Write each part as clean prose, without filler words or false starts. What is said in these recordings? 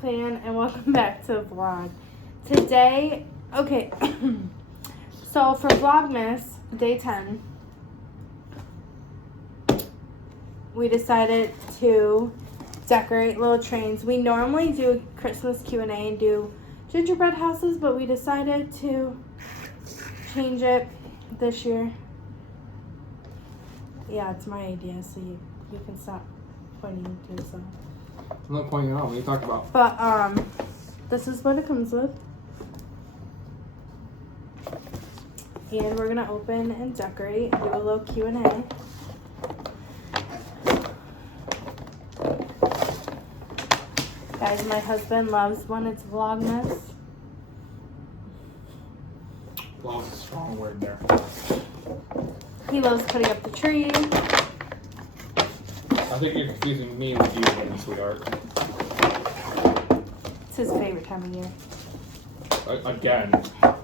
Clan, and welcome back to the vlog. Today, okay, so for Vlogmas, day 10, we decided to decorate little trains. We normally do Christmas Q&A and do gingerbread houses, but we decided to change it this year. Yeah, it's my idea, so you can stop pointing to yourself. I'm not pointing out. What are you talking about? But this is what it comes with. And we're gonna open and decorate and do a little Q&A. Guys, my husband loves when it's Vlogmas. Love is a strong word there. He loves putting up the tree. I think you're confusing me with you again, sweetheart. It's his favorite time of year. Again. I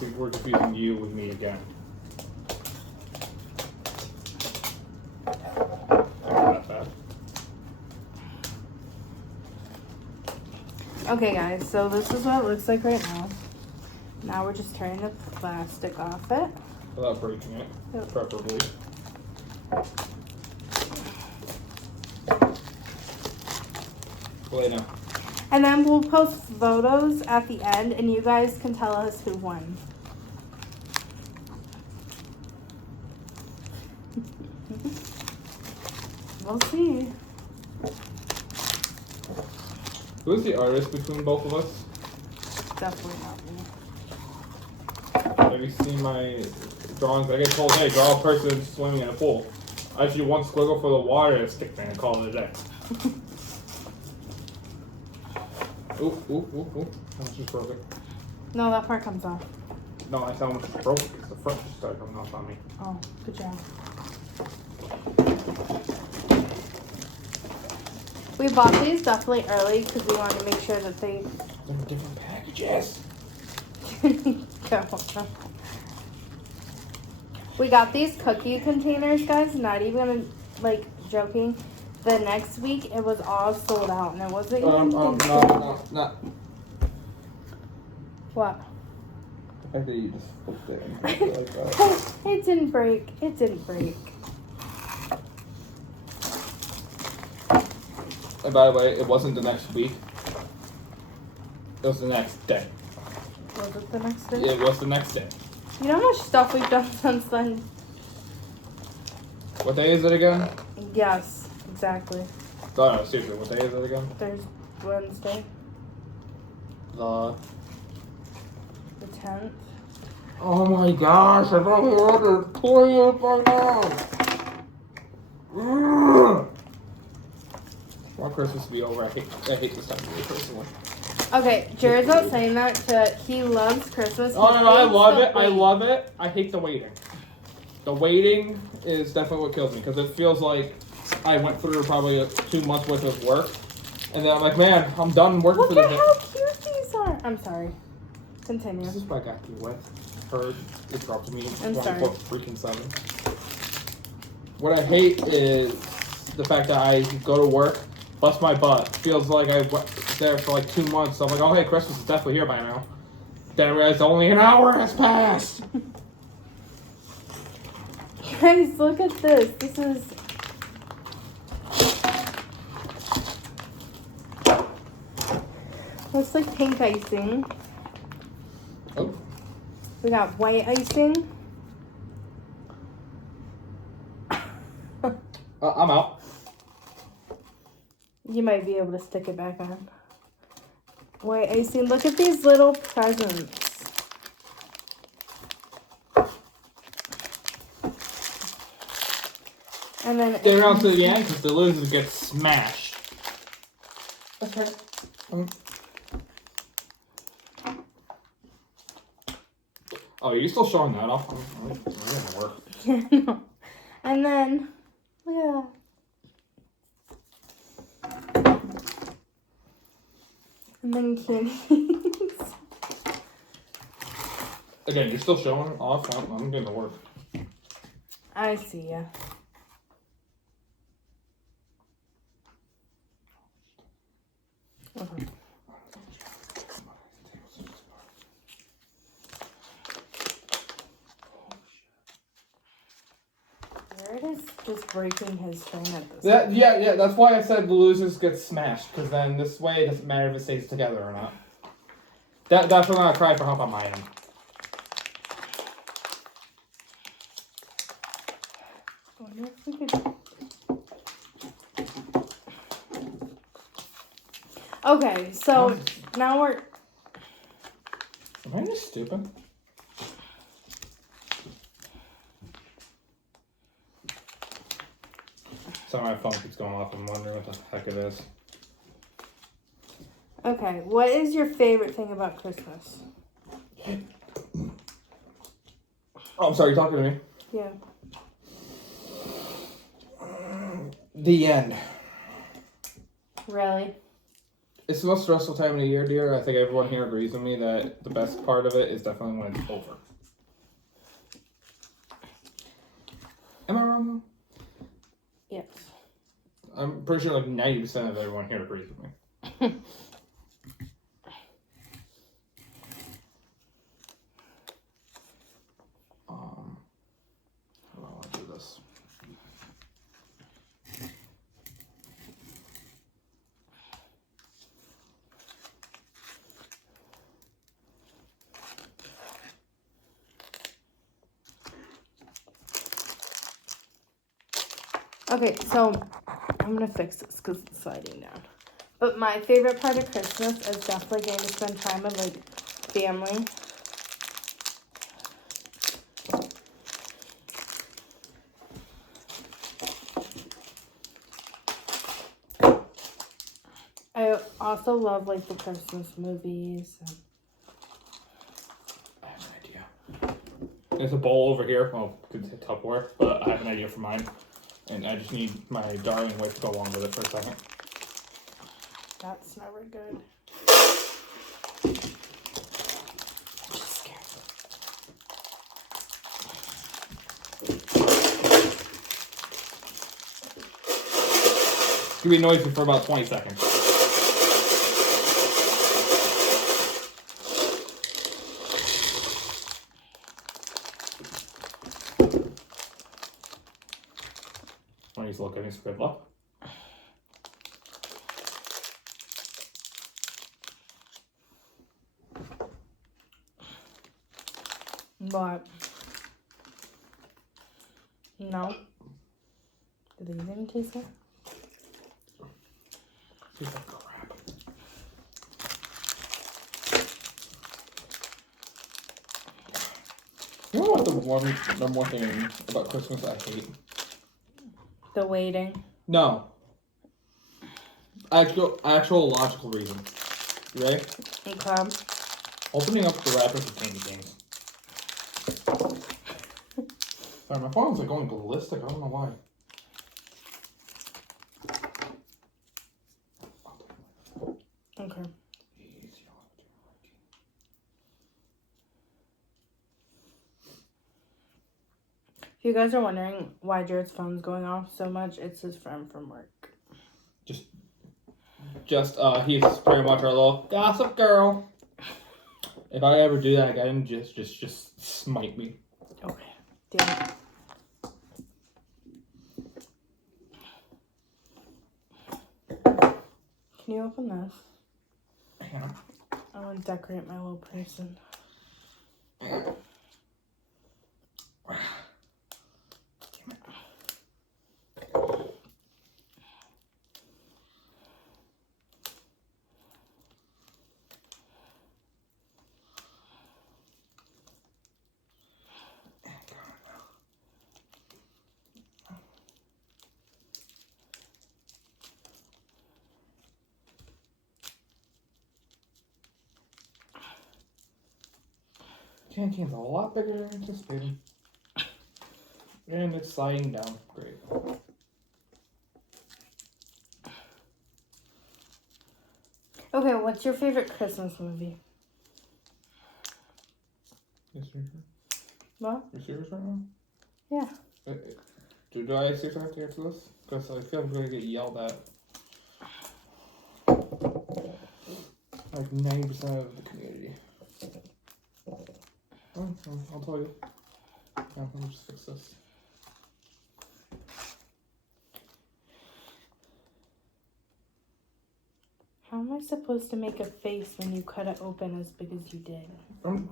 think we're confusing you with me again. Not bad. Okay, guys, so this is what it looks like right now. Now we're just turning the plastic off it. Without breaking it, Yep. preferably. Play now. And then we'll post photos at the end, and you guys can tell us who won. We'll see. Who's the artist between both of us? Definitely not me. Have you seen my drawings? I get told, hey, draw a person swimming in a pool. I just do one squiggle for the water and a stick man and call it a day. Ooh. How much is broken? No, that part comes off. No, I said how much is broken because the front just started coming off on me. Oh, good job. We bought these definitely early because we wanted to make sure that they They're in different packages. go. We got these cookie containers, guys. Not even like joking. The next week it was all sold out, and it wasn't even. No. What? The fact that you just flipped it and flipped it like that. It didn't break. It didn't break. And by the way, it wasn't the next week. It was the next day. Was it the next day? It was the next day. You know how much stuff we've done since then? What day is it again? Yes, exactly. No, seriously, what day is it again? There's Wednesday, The 10th. Oh my gosh, I probably ordered toilet by now. I want Christmas to be over. I hate this time of year personally. Okay, Jared's not saying that. He loves Christmas. Oh no, I love it. I love it. I hate the waiting. The waiting is definitely what kills me because it feels like I went through probably 2 months worth of work, and then I'm like, man, I'm done working for the day. Look at how cute these are. I'm sorry. Continue. This is what I got you with. Heard it dropped to me I'm 24 freaking 7. What I hate is the fact that I go to work, bust my butt. Feels like I went there for like 2 months. So I'm like, oh hey, Christmas is definitely here by now. Then I realized only an hour has passed. Guys, look at this. This is... looks like pink icing. Oh. We got white icing. I'm out. You might be able to stick it back on. White icing. Look at these little presents. And then Stay around to the end because the losers get smashed. That's right. Oh, you're still showing that off? We're gonna work. No. And then, look at that. And then candies. Again, you're still showing off. I'm getting to work. I see ya. Okay. Jared is just breaking his train at this point. Yeah, that's why I said the losers get smashed, because then this way it doesn't matter if it stays together or not. That's when I cry for help on my end. I wonder if we could... Okay, so now we're... Am I just stupid? So my phone keeps going off. I'm wondering what the heck it is. Okay, what is your favorite thing about Christmas? Oh, I'm sorry, you're talking to me? Yeah. The end. Really? It's the most stressful time of the year, dear. I think everyone here agrees with me that the best part of it is definitely when it's over. Am I wrong, though? Yes. I'm pretty sure like 90% of everyone here agrees with me. Hold on, let's do this. Okay, so I'm gonna fix this because it's sliding down. But my favorite part of Christmas is definitely getting to spend time with like family. I also love like the Christmas movies. I have an idea. There's a bowl over here. Well, could say Tupperware, but I have an idea for mine. And I just need my darling wife to go along with it for a second. That's never good. Just scared. It's gonna be noisy for about 20 seconds. Want to use a little giving some good luck? But no. Do these even taste good? Tastes like crap. You know what the number one thing about Christmas I hate? The waiting. No. Actual logical reason. You ready? Okay. Opening up the wrappers of candy canes. Sorry, my phone's like going ballistic. I don't know why. Okay. If you guys are wondering why Jared's phone's going off so much, it's his friend from work. He's pretty much our little gossip girl. If I ever do that again, just smite me. Okay. Damn it. Can you open this? Yeah. I want to decorate my little person. Candy cane's a lot bigger than anticipated. And it's sliding down. Great. Okay, what's your favorite Christmas movie? Yes, sir. What? You serious right now? Yeah. Do I seriously have to answer this? Because I feel like I'm going to get yelled at. like 90% of the community. Oh, I'll tell you. Let me just fix this. How am I supposed to make a face when you cut it open as big as you did? I'm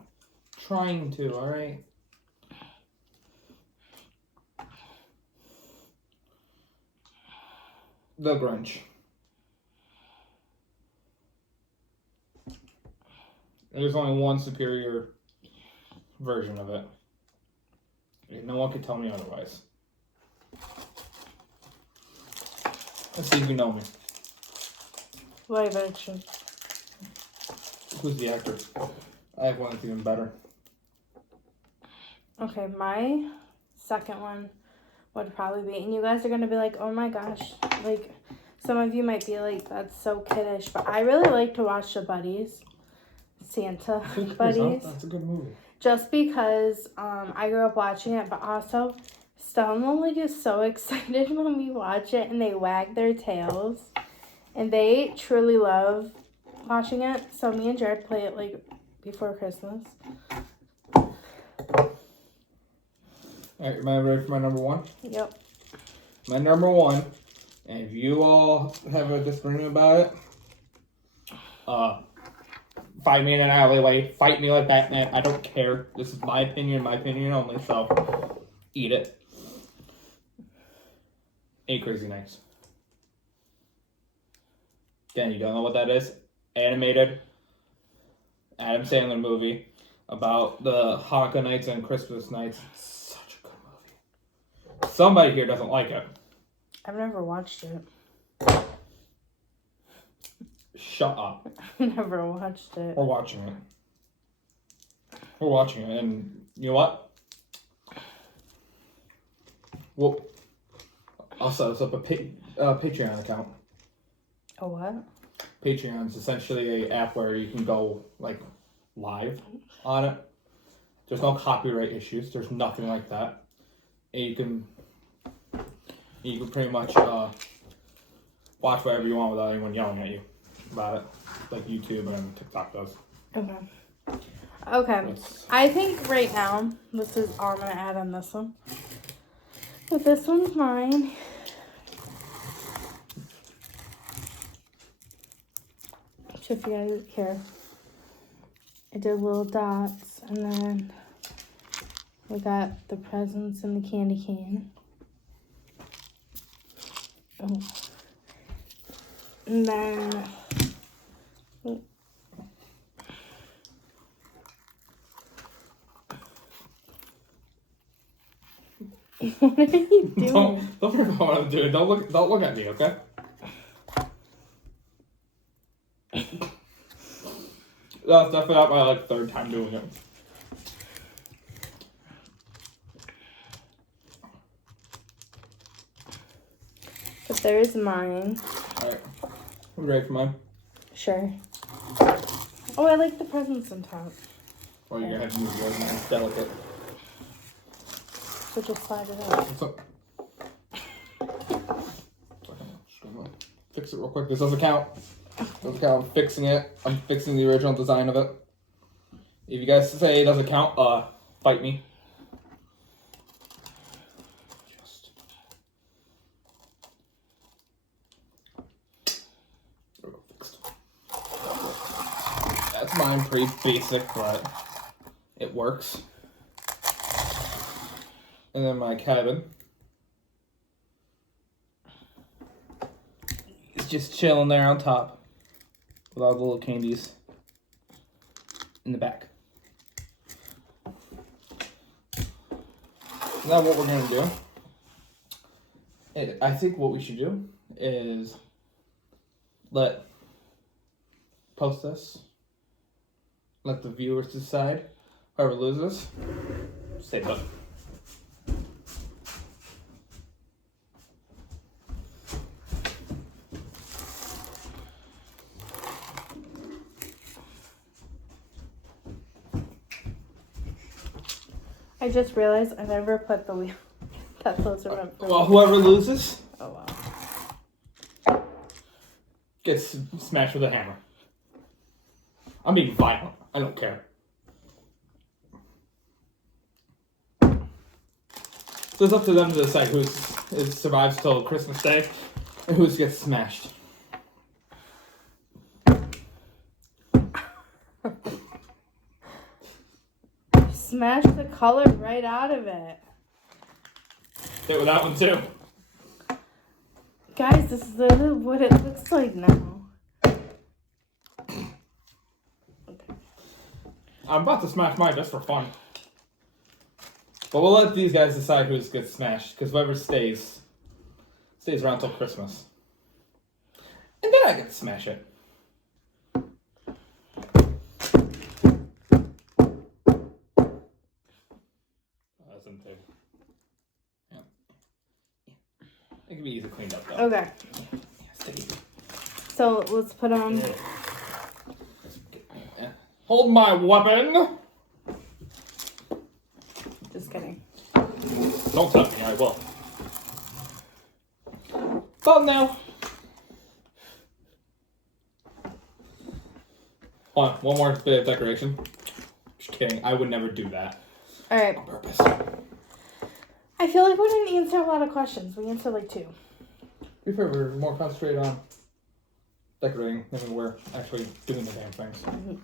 trying to, alright? The Grinch. There's only one superior version of it. No one can tell me otherwise. Let's see if you know me. Live action. Who's the actor? I have one that's even better. Okay, my second one would probably be, and you guys are gonna be like, oh my gosh, like some of you might be like, that's so kiddish, but I really like to watch the Buddies, Santa Buddies. That's a good movie. Just because I grew up watching it, but also Stella and Lily get so excited when we watch it and they wag their tails. And they truly love watching it. So me and Jared play it like before Christmas. Alright, am I ready for my number one? Yep. My number one, and if you all have a disagreement about it, fight me in an alleyway, fight me like Batman, I don't care. This is my opinion only, so eat it. 8 Crazy Nights. Again, you don't know what that is? Animated Adam Sandler movie about the Hanukkah nights and Christmas nights. It's such a good movie. Somebody here doesn't like it. I've never watched it. Shut up. I've never watched it. We're watching it. We're watching it, and you know what? Well, I'll set us up a Patreon account. A what? Patreon is essentially an app where you can go like live on it. There's no copyright issues. There's nothing like that. And you can pretty much watch whatever you want without anyone yelling at you about it, like YouTube and TikTok does. Okay. I think right now this is all I'm gonna add on this one. But this one's mine. So if you guys care, I did little dots, and then we got the presents in the candy cane. Oh. And then what are you doing? Don't worry about what I'm doing. Don't look at me, okay? That's definitely not my third time doing it. But there's mine. Alright. We ready for mine? Sure. Oh, I like the presents on top. Well, you're gonna have to move yours, man. It's delicate. So just slide it out. What's up? Just gonna fix it real quick. This doesn't count. Doesn't count. I'm fixing it. I'm fixing the original design of it. If you guys say it doesn't count, fight me. Fixed. That's mine. Pretty basic, but it works. And then my cabin. It's just chilling there on top with all the little candies in the back. Now what we're going to do, I think what we should do is post this, let the viewers decide. Whoever loses, stay put. I just realized I never put the wheel. That those are meant for. Well, whoever loses Oh wow. gets smashed with a hammer. I'm being violent. I don't care. So it's up to them to decide who survives till Christmas Day and who gets smashed. Smash the color right out of it. Hit with that one too. Guys, this is what it looks like now. I'm about to smash mine just for fun. But we'll let these guys decide who gets smashed, because whoever stays around till Christmas. And then I get to smash it. That's in two. Yeah. It can be easily cleaned up though. Okay. Yeah, sticky. So let's put on. Yeah. Hold my weapon! Just kidding. Don't touch me, I will. Thumbnail! Hold on, one more bit of decoration. Just kidding, I would never do that. Alright. On purpose. I feel like we didn't answer a lot of questions. We answered like 2. Before we were more concentrated on decorating than we were actually doing the damn things. Mm-hmm.